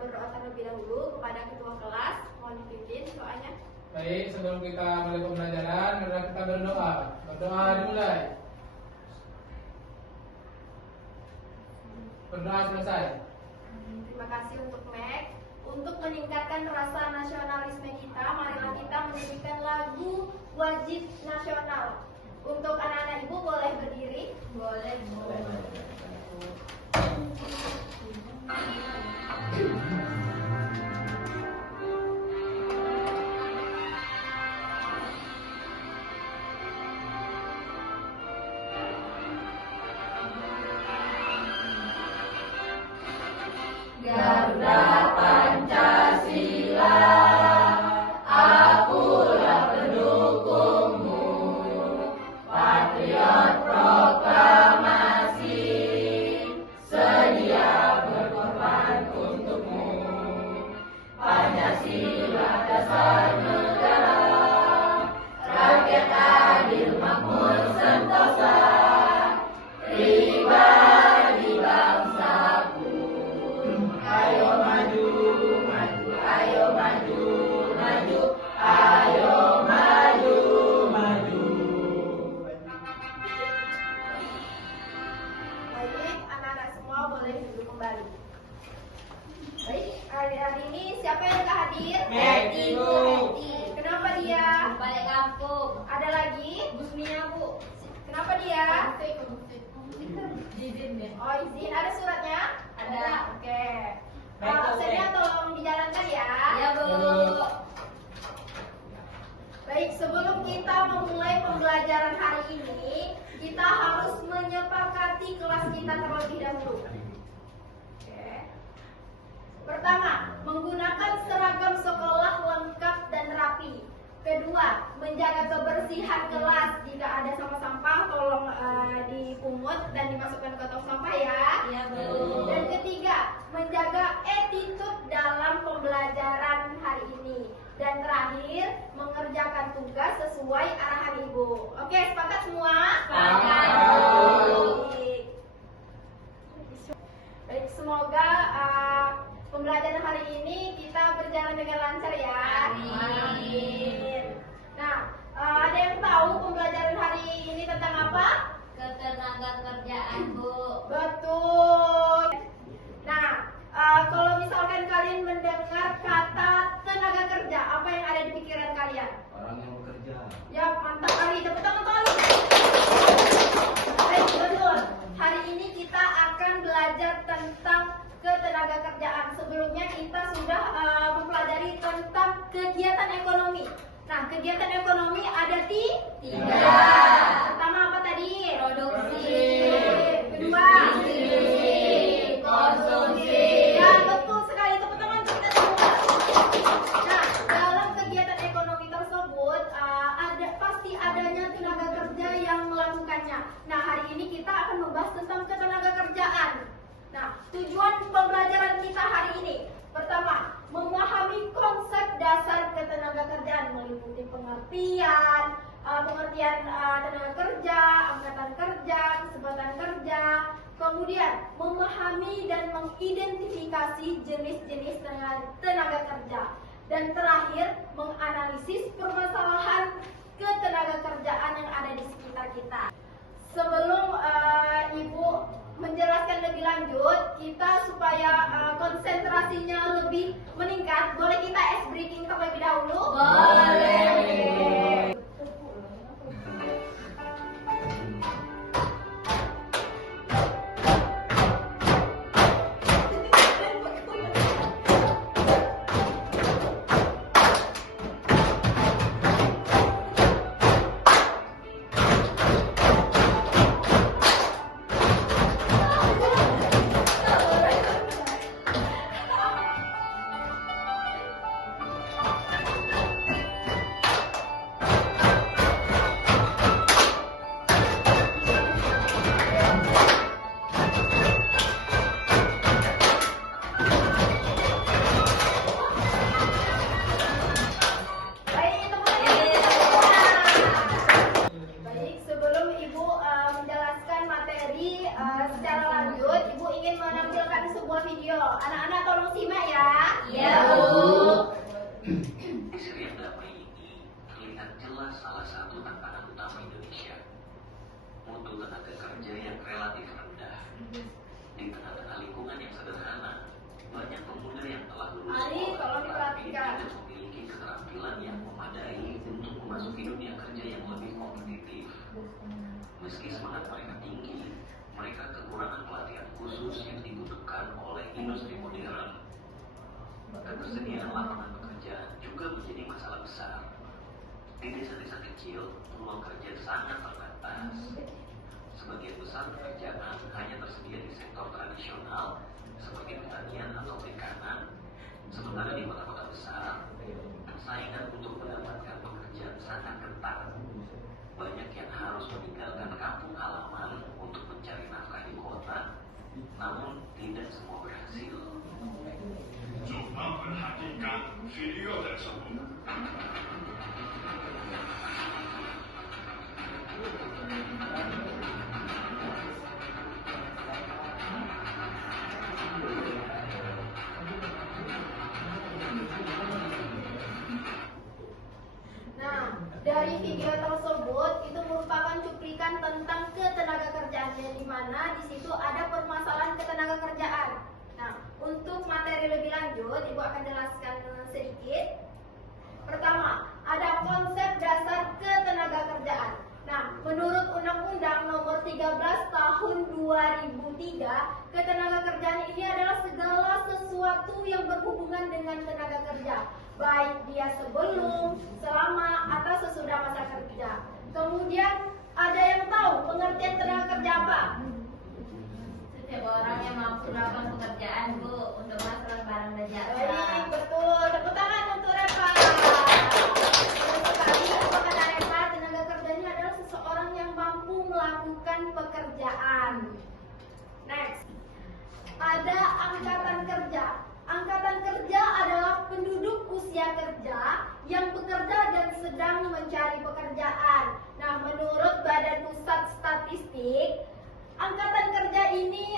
berdoa terlebih dahulu kepada ketua kelas. Mohon dipimpin doanya. Baik, sebelum kita mulai pembelajaran, mari kita berdoa. Berdoa dimulai. Berdoa selesai. Terima kasih untuk Mac. Untuk meningkatkan rasa nasionalisme kita, marilah kita menyanyikan lagu wajib nasional. Untuk anak-anak ibu boleh berdiri? Boleh. Garuda Pancasila, akulah pendukungmu, patriot proklamasi, sedia berkorban untukmu. Pancasila dasar negara, rakyat adil makmur sentosa, pribadi bangsaku. Ayo maju, maju, ayo maju, maju, ayo maju, maju. Baik, anak-anak semua boleh duduk kembali. Baik, hari ini siapa yang tak hadir? Meti, Bu. Meti. Kenapa dia? Balik kampung. Ada lagi? Busmia, Bu. Kenapa dia? Izin deh. Oh, izin. Ada suratnya? Ada. Oke. Baik, Bu. Absennya tolong dijalankan ya. Ya, Bu. Baik, sebelum kita memulai pembelajaran hari ini, kita harus menyepakati kelas kita terlebih dahulu. Oke. Pertama, menggunakan seragam sekolah lengkap dan rapi. Kedua, menjaga kebersihan kelas. Jika ada sampah-sampah, tolong dipungut dan dimasukkan ke tong sampah ya. Iya, Bu. Dan ketiga, menjaga attitude dalam pembelajaran hari ini. Dan terakhir, mengerjakan tugas sesuai arahan ibu. Oke, sepakat semua? Sepakat, Bu. Baik, semoga pembelajaran hari ini kita berjalan dengan lancar ya. Amin. Nah, ada yang tahu pembelajaran hari ini tentang apa? Ketenaga kerjaan, Bu. Betul. Nah, kalau misalkan kalian mendengar kata tenaga kerja, apa yang ada di pikiran kalian? Orang yang bekerja. Ya, mantap kali. Tepuk tangan kali. Baik, betul. Hari ini kita akan belajar tentang ketenaga kerjaan. Sebelumnya kita sudah mempelajari tentang kegiatan ekonomi. Nah, kegiatan ekonomi ada tiga. Pertama apa tadi? Produksi. Kedua, Distribusi. Konsumsi. ya betul sekali. Tepuk tangan untuk kita semua. Nah, dalam kegiatan ekonomi tersebut pasti adanya tenaga kerja yang melakukannya. Nah, hari ini kita akan membahas tentang ketenaga kerjaan. Nah, tujuan pembelajaran kita hari ini, pertama, memahami konsep dasar ketenaga kerjaan meliputi pengertian tenaga kerja, angkatan kerja, kesempatan kerja, kemudian memahami dan mengidentifikasi jenis-jenis tenaga kerja, dan terakhir menganalisis permasalahan ketenaga kerjaan yang ada di sekitar kita. Sebelum Ibu menjelaskan lebih lanjut, kita supaya konsentrasinya lebih meningkat, boleh kita ice breaking terlebih dahulu? Boleh. Ayo, anak-anak tolong simak ya. Iya, Bu. Di Syria damai ini terlihat jelas salah satu tantangan utama Indonesia, mutu tenaga kerja yang relatif rendah. Di tengah-tengah lingkungan yang sederhana, banyak pemuda yang telah lulus Ali, sekolah tolong tetapi diperhatikan. tidak memiliki keterampilan yang memadai untuk memasuki dunia kerja yang lebih kompetitif. Meski semangat mereka tinggi, mereka kekurangan pelatihan khusus yang dibutuhkan oleh industri modern. Ketersediaan lapangan pekerjaan juga menjadi masalah besar. Di desa-desa kecil, peluang kerja sangat terbatas. Sebagian besar pekerjaan hanya tersedia di sektor tradisional seperti pertanian atau perikanan. Sementara di kota-kota besar, persaingan untuk mendapatkan pekerjaan sangat ketat. Banyak yang harus meninggalkan kampung halaman untuk mencari nafkah di kota, namun tidak semua berhasil. Coba perhatikan video tersebut. Nah, dari video tersebut itu merupakan cuplikan tentang ketenagakerjaan di mana di situ ada permasalahan ketenagakerjaan. Nah, untuk materi lebih lanjut, Ibu akan jelaskan sedikit. Pertama, ada konsep dasar ketenagakerjaan. Nah, menurut Undang-Undang Nomor 13 Tahun 2003, ketenagakerjaan ini adalah segala sesuatu yang berhubungan dengan tenaga kerja, baik dia sebelum, selama, atau sesudah masa kerja. Kemudian, ada yang tahu pengertian tenaga kerja apa? Setiap orang yang mampu melakukan pekerjaan, Bu, untuk masalah barang dan jasa. Baik, betul. Tepuk tangan untuk Reva. Betul sekali, apa kata Reva? Tenaga kerjanya adalah seseorang yang mampu melakukan pekerjaan. Next, ada angkatan kerja. Angkatan kerja adalah penduduk usia kerja yang bekerja dan sedang mencari pekerjaan. Nah, menurut Badan Pusat Statistik, angkatan kerja ini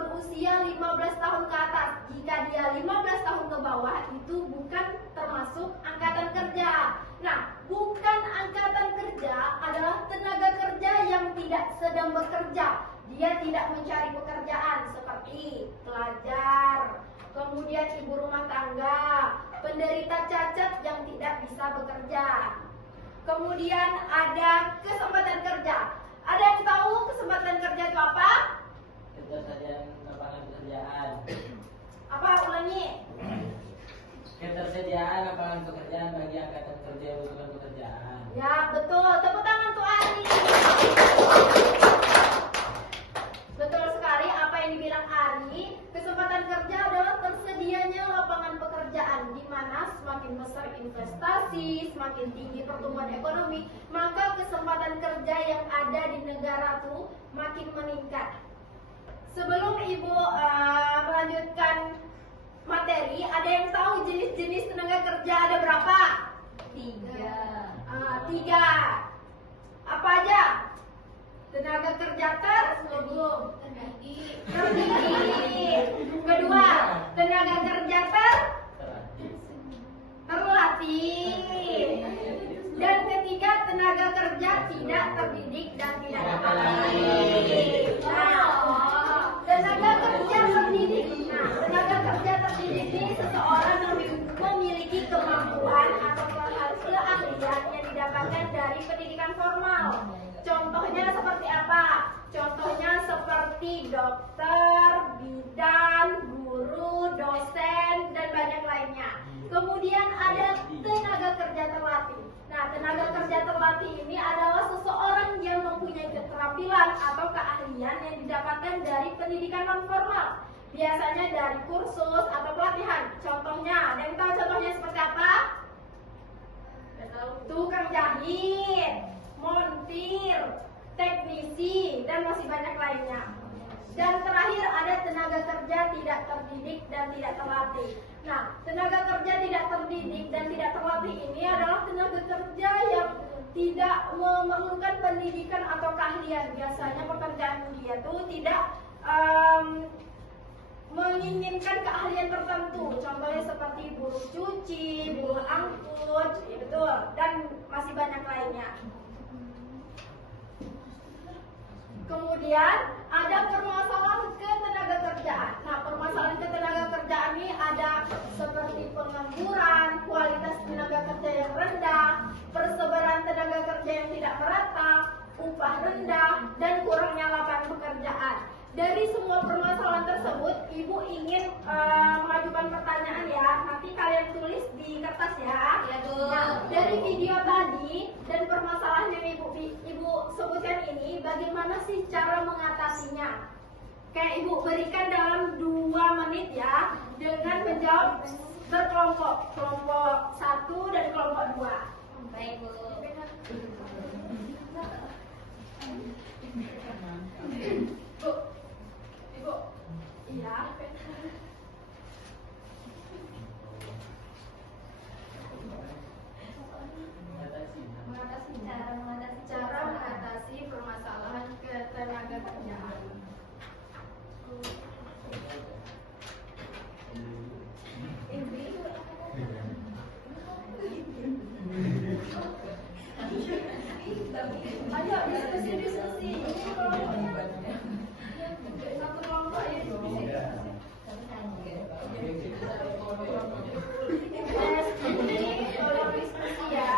berusia 15 tahun ke atas. Jika dia 15 tahun ke bawah itu bukan termasuk angkatan kerja. Nah, bukan angkatan kerja adalah tenaga kerja yang tidak sedang bekerja. Dia tidak mencari pekerjaan seperti pelajar, kemudian ibu rumah tangga, penderita cacat yang tidak bisa bekerja. Kemudian ada kesempatan kerja. Ada yang tahu kesempatan kerja itu apa? Ketersediaan lapangan pekerjaan. Apa? Ulangi. Ketersediaan lapangan pekerjaan bagi angkatan kerja yang membutuhkan pekerjaan. Ya, betul. Tepuk tangan untuk Ari. Betul sekali apa yang dibilang Ari. Kesempatan kerja adalah tersedianya lapangan pekerjaan di mana semakin besar investasi, semakin tinggi pertumbuhan ekonomi, maka kesempatan kerja yang ada di negara itu makin meningkat. Sebelum Ibu melanjutkan materi, ada yang tahu jenis-jenis tenaga kerja ada berapa? 3. 3. Apa aja? Tenaga kerja terdidik. Kedua, tenaga kerja terlatih. Dan ketiga, tenaga kerja tidak terdidik dan tidak terlatih. Nah, tenaga kerja terdidik. Nah, tenaga kerja terdidik ini seseorang yang memiliki kemampuan atau keahlian yang didapatkan dari pendidikan formal. Contohnya seperti apa? Contohnya seperti dokter, bidan, guru, dosen, dan banyak lainnya. Kemudian ada tenaga kerja terlatih. Nah, tenaga kerja terlatih ini adalah seseorang yang mempunyai keterampilan atau keahlian yang didapatkan dari pendidikan non formal. Biasanya dari kursus atau pelatihan. Contohnya, ada yang tahu contohnya seperti apa? Tukang jahit, montir, teknisi, dan masih banyak lainnya. Dan terakhir ada tenaga kerja tidak terdidik dan tidak terlatih. Nah, tenaga kerja tidak terdidik dan tidak terlatih ini adalah tenaga kerja yang tidak memerlukan pendidikan atau keahlian. Biasanya pekerjaan dia tuh tidak menginginkan keahlian tertentu, contohnya seperti buruh cuci, buruh angkut, ya betul, dan masih banyak lainnya. Kemudian ada permasalahan ketenagakerjaan. Nah, permasalahan ketenagakerjaan ini ada seperti pengangguran, kualitas tenaga kerja yang rendah, persebaran tenaga kerja yang tidak merata, upah rendah, dan kurangnya lapangan pekerjaan. Dari semua permasalahan tersebut, Ibu ingin mengajukan pertanyaan ya. Nanti kalian tulis di kertas ya. Ya, Bu. Nah, dari video tadi dan permasalahan yang Ibu sebutkan ini, bagaimana sih cara mengatasinya? Kayak Ibu berikan dalam 2 menit ya, dengan menjawab berkelompok, kelompok 1 dan kelompok 2. Baik, Bu. Bu, Ibu, iya. Cara mengatasi permasalahan ketenaga kerjaan. Ayo diskusi. Satu kelompok ya. Tolong diskusi ya.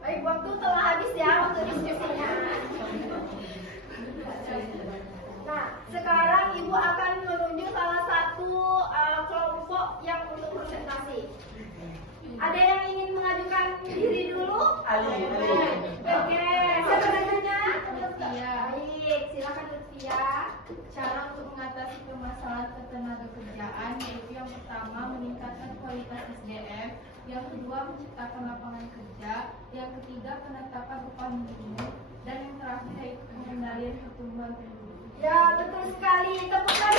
Baik, waktu telah habis ya untuk diskusinya. Nah, sekarang Ibu akan menunjuk salah satu kelompok yang untuk presentasi. Ada yang ingin mengajukan diri dulu? Ali. Oke, siapa namanya? Lutfia. Baik, silakan Lutfia. Cara untuk mengatasi permasalahan ketenagakerjaan yaitu yang pertama meningkatkan kualitas SDM, yang kedua menciptakan lapangan kerja, yang ketiga penetapan upah minimum, dan yang terakhir yaitu pengendalian pertumbuhan penduduk. Ya, betul sekali. Tepuk tangan.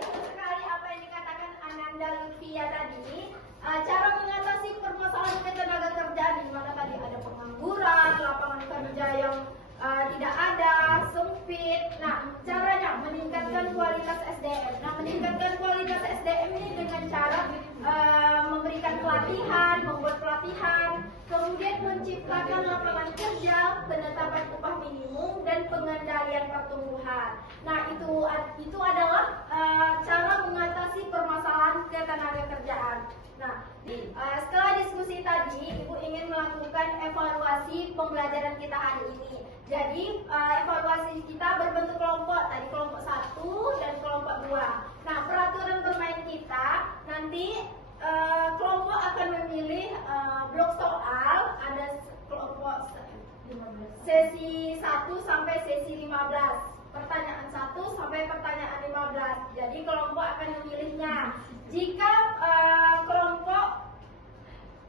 Betul sekali apa yang dikatakan Ananda Lutfia tadi. Cara mengatasi permasalahan ketenagakerjaan di mana tadi ada pengangguran, lapangan kerja yang tidak ada, sempit. Nah, caranya meningkatkan kualitas SDM. Nah, meningkatkan kualitas SDM ini dengan cara memberikan pelatihan, membuat pelatihan, kemudian menciptakan lapangan kerja, penetapan upah minimum, dan pengendalian pertumbuhan. Nah, itu adalah cara mengatasi permasalahan ketenagakerjaan. Nah, setelah diskusi tadi, Ibu ingin melakukan evaluasi pembelajaran kita hari ini. Jadi, evaluasi kita berbentuk kelompok, tadi kelompok 1 dan kelompok 2. Nah, peraturan bermain kita, nanti kelompok akan memilih blok soal, ada kelompok sesi 1 sampai sesi 15. Pertanyaan 1 sampai pertanyaan 15. Jadi kelompok akan memilihnya. Jika kelompok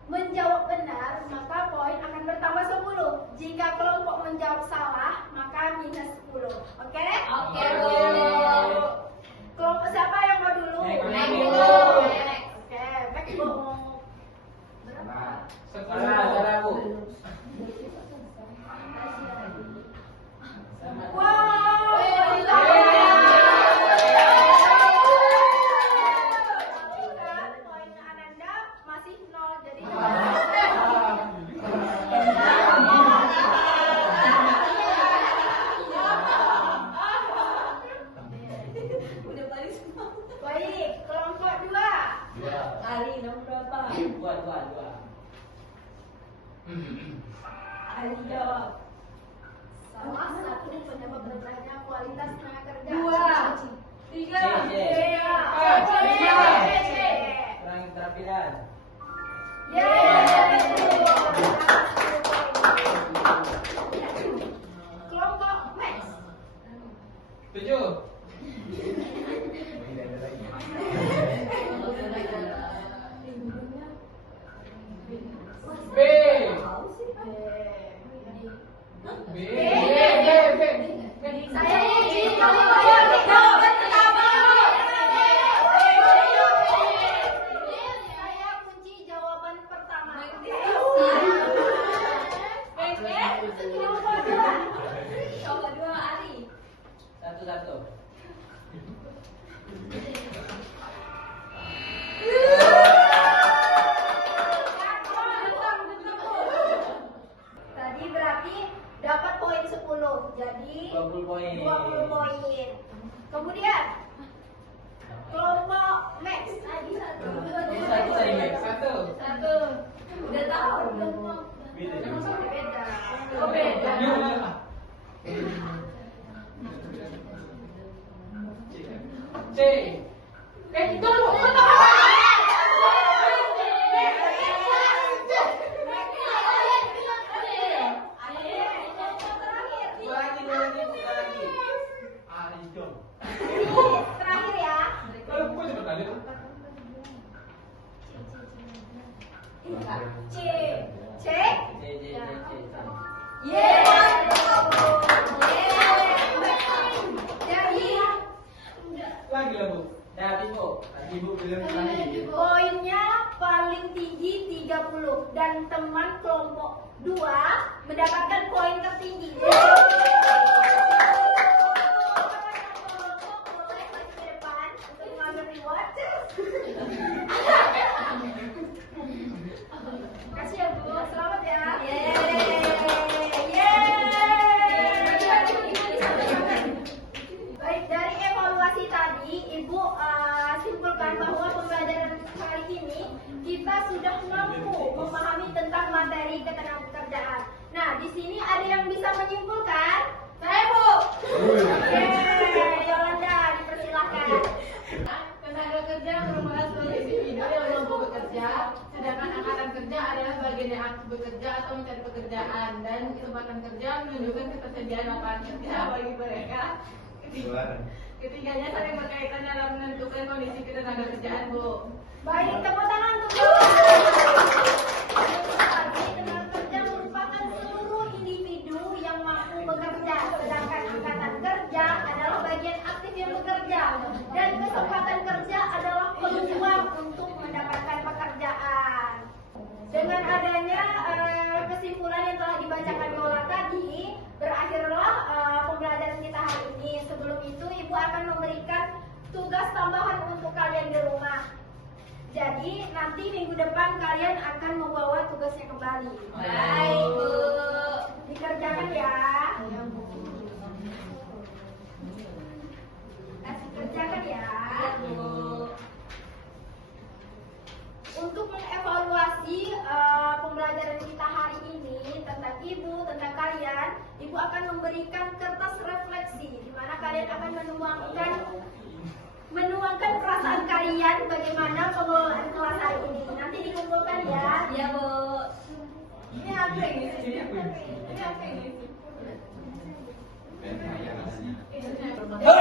menjawab benar, maka poin akan bertambah 10. Jika kelompok menjawab salah, maka minus 10. Oke? Oke, Bu. Kelompok siapa yang mau dulu? Baik, Bu. Oke, baik Bu. Berapa? Salah, Bu. Wow, poin Ananda masih 0, jadi baik, kelompok 2. Ali nomor berapa? Dua. Ali jawab. Salah satu penyebab rendahnya kualitas tenaga kerja. 2, 3. Kurang keterampilan. Yeay. B. Saya uji jawaban pertama. Saya kunci jawaban pertama. Coba dua Ali. Satu-satu. Tadi berarti dapat poin 10. Jadi 20 poin. 20 poin. Kemudian kelompok Max. Satu tadi, Max. Satu. Satu. Udah tahu. Beda. Oh beda. C. Dua lagi, buka lagi. Terakhir ya. Kalau kok cepat kali tuh. C. C. C. Yeay. Jadi Lagi lah, Bu. Dah habis, Bu. Lagi Bu bilang lagi. poinnya paling tinggi 30 dan teman kelompok 2 mendapatkan poin tertinggi. Boleh maju ke depan untuk mengambil reward. Kasih ya Bu, selamat ya. Baik, dari evaluasi tadi, Ibu simpulkan bahwa pembelajaran hari ini kita sudah mampu memahami tentang materi ketenagakerjaan. Nah, di sini ada yang bisa menyimpulkan? Saya, Bu. Yeay, Yolanda, dipersilahkan. Tenaga kerja merupakan sebagai individu yang mampu bekerja, sedangkan angkatan kerja adalah bagian yang aktif bekerja atau mencari pekerjaan, dan kesempatan kerja menunjukkan ketersediaan lapangan kerja bagi mereka. Ketiganya saling berkaitan dalam menentukan kondisi ketenaga kerjaan, Bu. Baik, tepuk tangan untuk tadi tenaga kerja merupakan seluruh individu yang mampu bekerja, sedangkan angkatan kerja adalah bagian aktif yang bekerja, dan kesempatan kerja adalah peluang untuk mendapatkan pekerjaan. Dengan adanya kesimpulan yang telah dibacakan Yola tadi, berakhirlah pembelajaran kita hari ini. Sebelum itu, Ibu akan memberikan tugas tambahan untuk kalian di rumah. Jadi nanti minggu depan kalian akan membawa tugasnya kembali. Baik, Bu. Dikerjakan ya. Kasih kerjakan ya. Bu. Untuk mengevaluasi pembelajaran kita hari ini tentang Ibu, tentang kalian, Ibu akan memberikan kertas refleksi di mana kalian akan menuangkan perasaan kalian bagaimana pengelolaan kelas hari ini. Nanti dikumpulkan ya. Iya, Bu. Ini apa ini? Ini apa ini?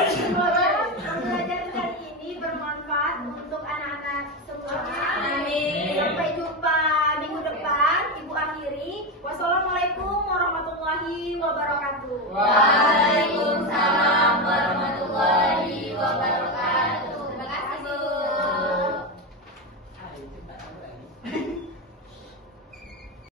Semoga pembelajaran kali ini bermanfaat untuk anak-anak semua. Amin. Sampai jumpa minggu depan. Ibu akhiri. Wassalamualaikum warahmatullahi wabarakatuh. Wah.